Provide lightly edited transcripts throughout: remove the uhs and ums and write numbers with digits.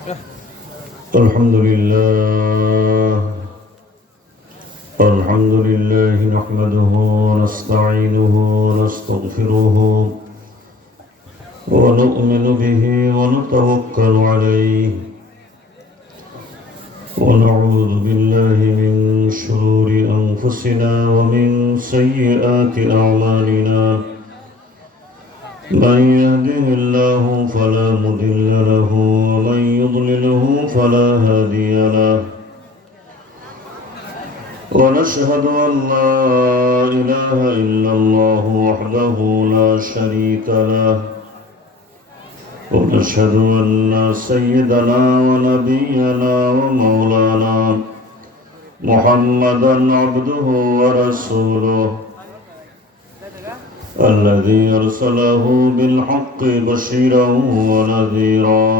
الحمد لله نحمده ونستعينه ونستغفره ونؤمن به ونتوكل عليه ونعوذ بالله من شرور أنفسنا ومن سيئات أعمالنا من يهده الله فلا مضل له ومن يضلله فلا هادي له ونشهد أن لا إله إلا الله وحده لا شريك له ونشهد أن سيدنا ونبينا ومولانا محمدا عبده ورسوله الذي أرسله بالحق بشيرا ونذيرا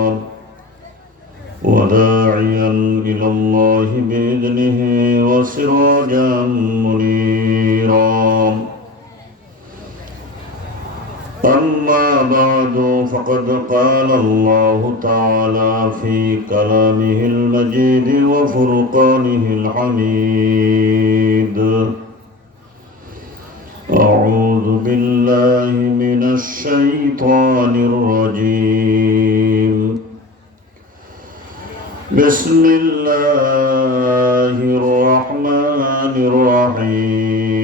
وداعيا إلى الله بإذنه وسراجا منيرا أما بعد فقد قال الله تعالى في كلامه المجيد وفرقانه الحميد أعوذ بالله من الشيطان الرجيم بسم الله الرحمن الرحيم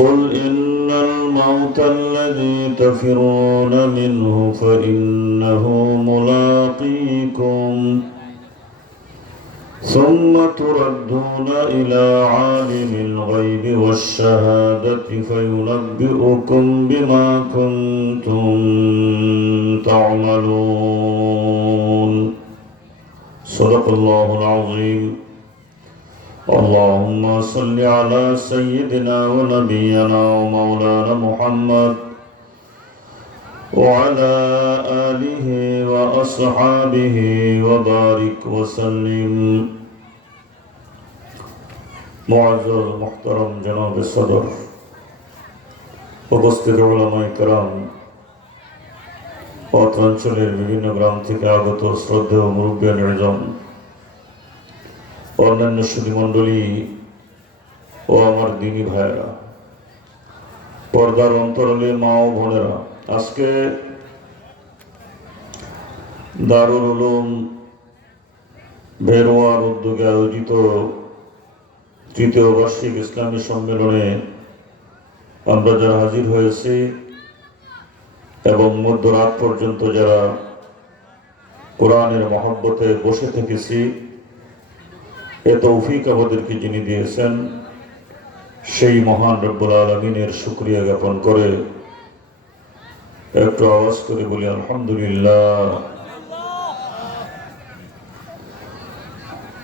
قل إن الموت الذي تفرون منه فإنه ملاقيكم ثم تردون إلى عالم الغيب والشهادة فينبئكم بما كنتم تعملون صدق الله العظيم اللهم صل على سيدنا ونبينا ومولانا محمد وعلى آله وأصحابه وبارك وسلم معزز محترم جناب الصدر উপস্থিত উলামায়ে কেরাম অঞ্চলের বিভিন্ন গ্রাম থেকে আগত শ্রদ্ধেয় মুরব্বিয়ান নির্জন অন্যান্য সুধীমণ্ডলী ও আমার দিনী ভাইয়েরা পর্দার অন্তরালে মা ও বোনেরা আজকে দারুল উলুম বেরওয়ার উদ্যোগে আয়োজিত তৃতীয় বার্ষিক ইসলামী সম্মেলনে আমরা যারা হাজির হয়েছি এবং মধ্যরাত পর্যন্ত যারা কোরআনের মহব্বতে বসে থেকেছি এ তৌফিক আমাদেরকে যিনি দিয়েছেন সেই মহান রব্বুল আলামিনের শুকরিয়া জ্ঞাপন করে একটু আওয়াজ করে বলি আলহামদুলিল্লাহ।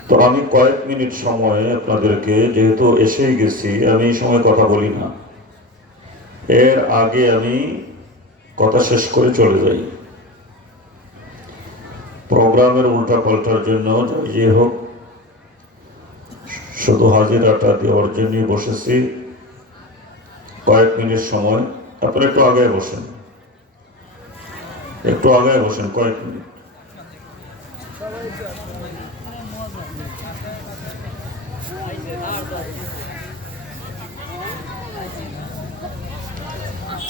তো আমি কয়েক মিনিট সময় আপনাদেরকে, যেহেতু এসেই গেছি, আমি এই সময় কথা বলি না, এর আগে আমি কথা শেষ করে চলে যাই। প্রোগ্রামের উল্টা পাল্টার জন্য যে হোক শুধু হাজিরাটা দেওয়ার জন্যই বসেছি। কয়েক মিনিট সময়, আপনারা একটু আগে বসেন, একটু আগে বসেন, কয়েক মিনিট।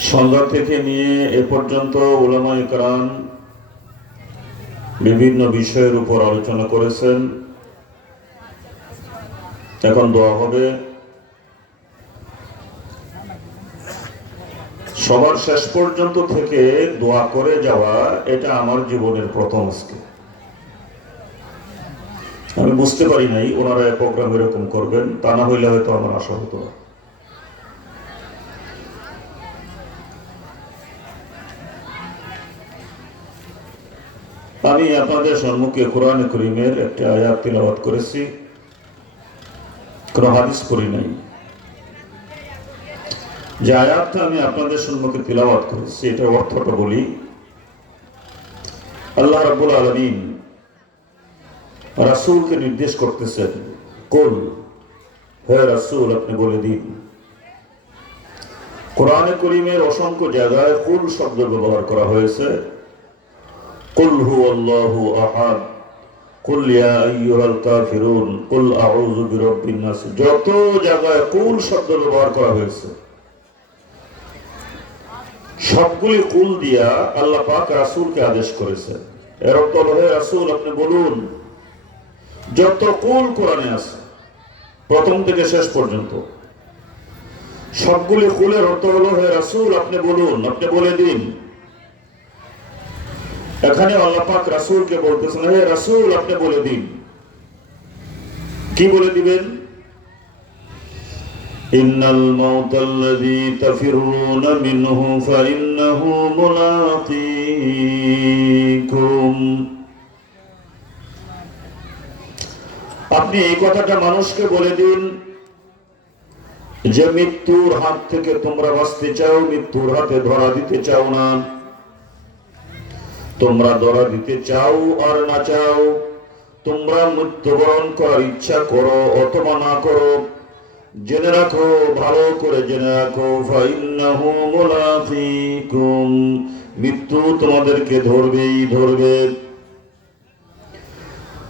সন্ধ্যা থেকে নিয়ে এ পর্যন্ত উলামায়ে কেরাম বিভিন্ন বিষয়ের উপর আলোচনা করেছেন। এখন দোয়া হবে। সবার শেষ পর্যন্ত থেকে দোয়া করে যাওয়া, এটা আমার জীবনের প্রথম আজকে। আমি বুঝতে পারি নাই ওনারা এই প্রোগ্রাম এরকম করবেন, তা না হইলে হয়তো আমার আশা হতো। আমি আপনাদের সম্মুখে কোরআনে কারীমের একটা আয়াত তিলাওয়াত করেছি, কোনো হাদিস করি নাই। যে আয়াতটা আমি আপনাদের সম্মুখে তিলাওয়াত করেছি এটার অর্থটা বলি। আল্লাহ রাব্বুল আলামিন রাসূলকে নির্দেশ করতেছেন, কুল, হে রাসূল আপনি বলে দিন, কোরআনে কারীমের অসংখ্য জায়গায় কুল শব্দ ব্যবহার করা হয়েছে। কুল হুয়াল্লাহু আহাদ, কুল ইয়া আইয়ুহাল কাফিরুন, কুল আউযু বিরাব্বিন নাস, যত জায়গায় কুল শব্দ ব্যবহার করা হয়েছে সবগুলি কুল দিয়া আল্লাহ পাক রাসূলকে আদেশ করেছেন। এর অর্থ হলো, হে রাসূল আপনি বলুন যত কুল কোরআনে আছে প্রথম থেকে শেষ পর্যন্ত সবগুলি কুলের অর্থ হলো, হে রাসূল আপনি বলুন, আপনি বলে দিন। এখানে আল্লাহ পাক রাসূলকে বলতেছেন, হে রাসূল আপনি বলে দিন। কি বলে দিবেন? ইন্নাল মাউতাল্লাযী তাফিরুনা মিনহু ফাইন্নাহু মুলাকীকুম। আপনি এই কথাটা মানুষকে বলে দিন যে মৃত্যুর হাত থেকে তোমরা বাঁচতে চাও, মৃত্যুর হাতে ধরা দিতে চাও না। তোমরা ধরা দিতে চাও আর না চাও, তোমরা মৃত্যুবরণ করার ইচ্ছা করো অথবা না করো, জেনে রাখো, ভালো করে জেনে রাখো, ফাইন্নাহু মুলাকীকুম, মৃত্যু তোমাদেরকে ধরবেই ধরবে।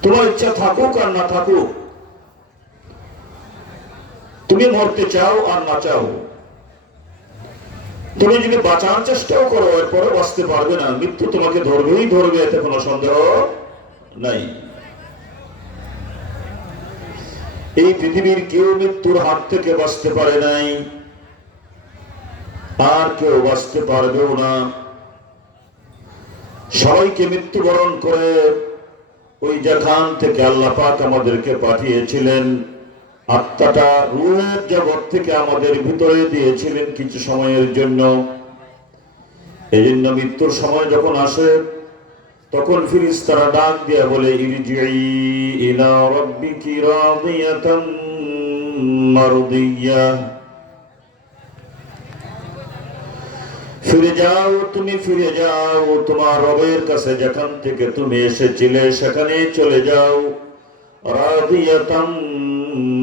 তোমার ইচ্ছা থাকুক আর না থাকুক, তুমি মরতে চাও আর না চাও, তুমি যদি বাঁচার চেষ্টাও করো এরপরে বাঁচতে পারবে না, মৃত্যু তোমাকে ধরবেই ধরবে, এতে কোনো সন্দেহ নাই। এই পৃথিবীর কেউ মৃত্যুর হাত থেকে বাঁচতে পারে নাই, আর কেউ বাঁচতে পারবেও না। সবাইকে মৃত্যুবরণ করে ওই যেখান থেকে আল্লাহ পাক আমাদেরকে পাঠিয়েছিলেন, আত্মাটা রূহের জগৎ থেকে আমাদের ভিতরে দিয়েছিলেন কিছু সময়ের জন্য। এই জন্য মৃত্যুর সময় যখন আসে তখন ফেরেশতারা ডাক দিয়ে বলে, ইরজিই ইলা রাব্বিকি রাদিয়াতাম মারদিয়া, ফিরে যাও, তুমি ফিরে যাও তোমার রবের কাছে, যেখান থেকে তুমি এসেছিলে সেখানে চলে যাও। রাদিয়াতাম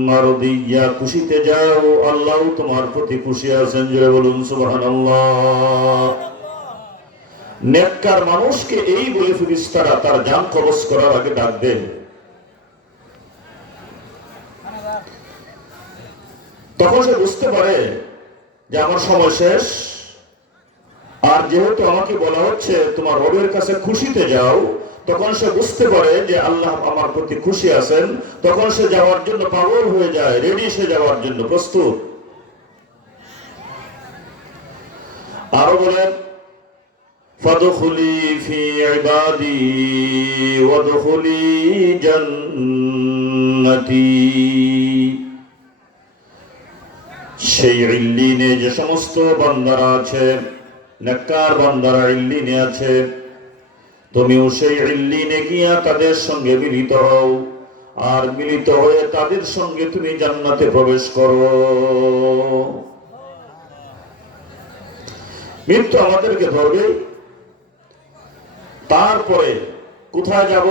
মারদিয়া, খুশিতে যাও, আল্লাহ তোমার প্রতি খুশি আছেন। জোরে বলুন সুবহানাল্লাহ। নেককার মানুষকে এই বলে ফেরেশতারা তার জান কবজ করার আগে ডাক দেন। তখন সে বুঝতে পারে যে আমার সময় শেষ, আর যেহেতু আমাকে বলা হচ্ছে তোমার রবের কাছে খুশিতে যাও, তখন সে বুঝতে পারে যে আল্লাহ আমার প্রতি খুশি আছেন। তখন সে যাওয়ার জন্য পাগল হয়ে যায়, রেডি, সে যাওয়ার জন্য প্রস্তুত। আরো বলেন, ফাদখুলি ফি ইবাদি ওয়াদখুলি জান্নাতি। সেই ইল্লিনে যে সমস্ত বান্দারা আছে, নেককার বান্দারা ইল্লিনে আছে, তুমিও সেই ইল্লিনে গিয়া তাদের সঙ্গে মিলিত হও, আর মিলিত হয়ে তাদের সঙ্গে তুমি জান্নাতে প্রবেশ করো। মৃত্যু আমাদেরকে ধরবে, তারপরে কোথায় যাব?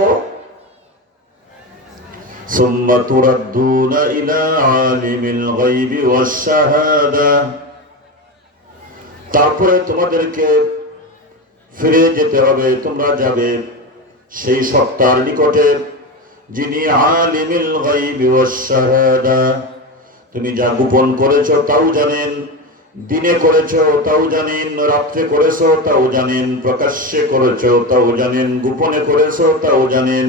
সুম্মা তুরাদ্দুনা ইলা আলিমিল গায়বি ওয়াশ শাহাদা, তারপরে তোমাদেরকে ফিরে যেতে হবে, তোমরা যাবে সেই সত্তার নিকটে যিনি আলিমিল গায়বি ওয়াশ শাহাদা, তুমি যা গোপন করেছো তাও জানেন, দিনে করেছো তাও জানেন, রাত্রে করেছো তাও জানেন, প্রকাশ্যে করেছো তাও জানেন, গোপনে করেছো তাও জানেন,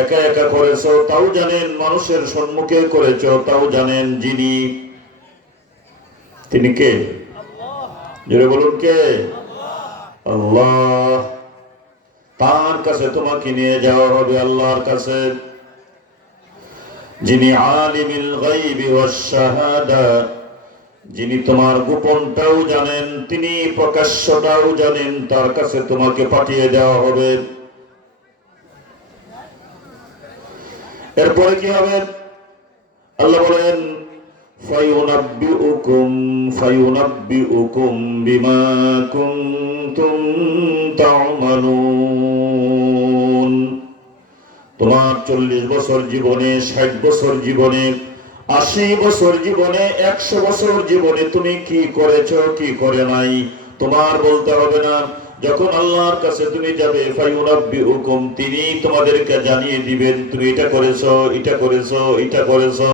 একা একা করেছো তাও জানেন, মানুষের সম্মুখে করেছো তাও জানেন। যিনি, তিনি কে? জোরে বলুন কে? আল্লাহ। তার কাছে তোমাকে নিয়ে যাওয়া হবে, আল্লাহর কাছে, যিনি আলিমিল গায়বি ওয়াশ শাহাদা, যিনি তোমার গোপনটাও জানেন, তিনি প্রকাশ্যটাও জানেন, তার কাছে তোমাকে পাঠিয়ে দেওয়া হবে। এরপরে কি হবে? আল্লাহ বলেন, ফায়ুনাব্বিউকুম বিমা কুনতুম তা'মালুন। তোমার 40 বছর জীবনে, 60 বছর জীবনে 80 বছর জীবনে, 100 বছর জীবনে তুমি কি করেছো কি করে নাই তোমার বলতে হবে না। যখন আল্লাহর কাছে তুমি যাবে, ফায়ুনাব্বিউকুম, তিনি তোমাদেরকে জানিয়ে দিবেন তুমি এটা করেছো, এটা করেছো, এটা করেছো।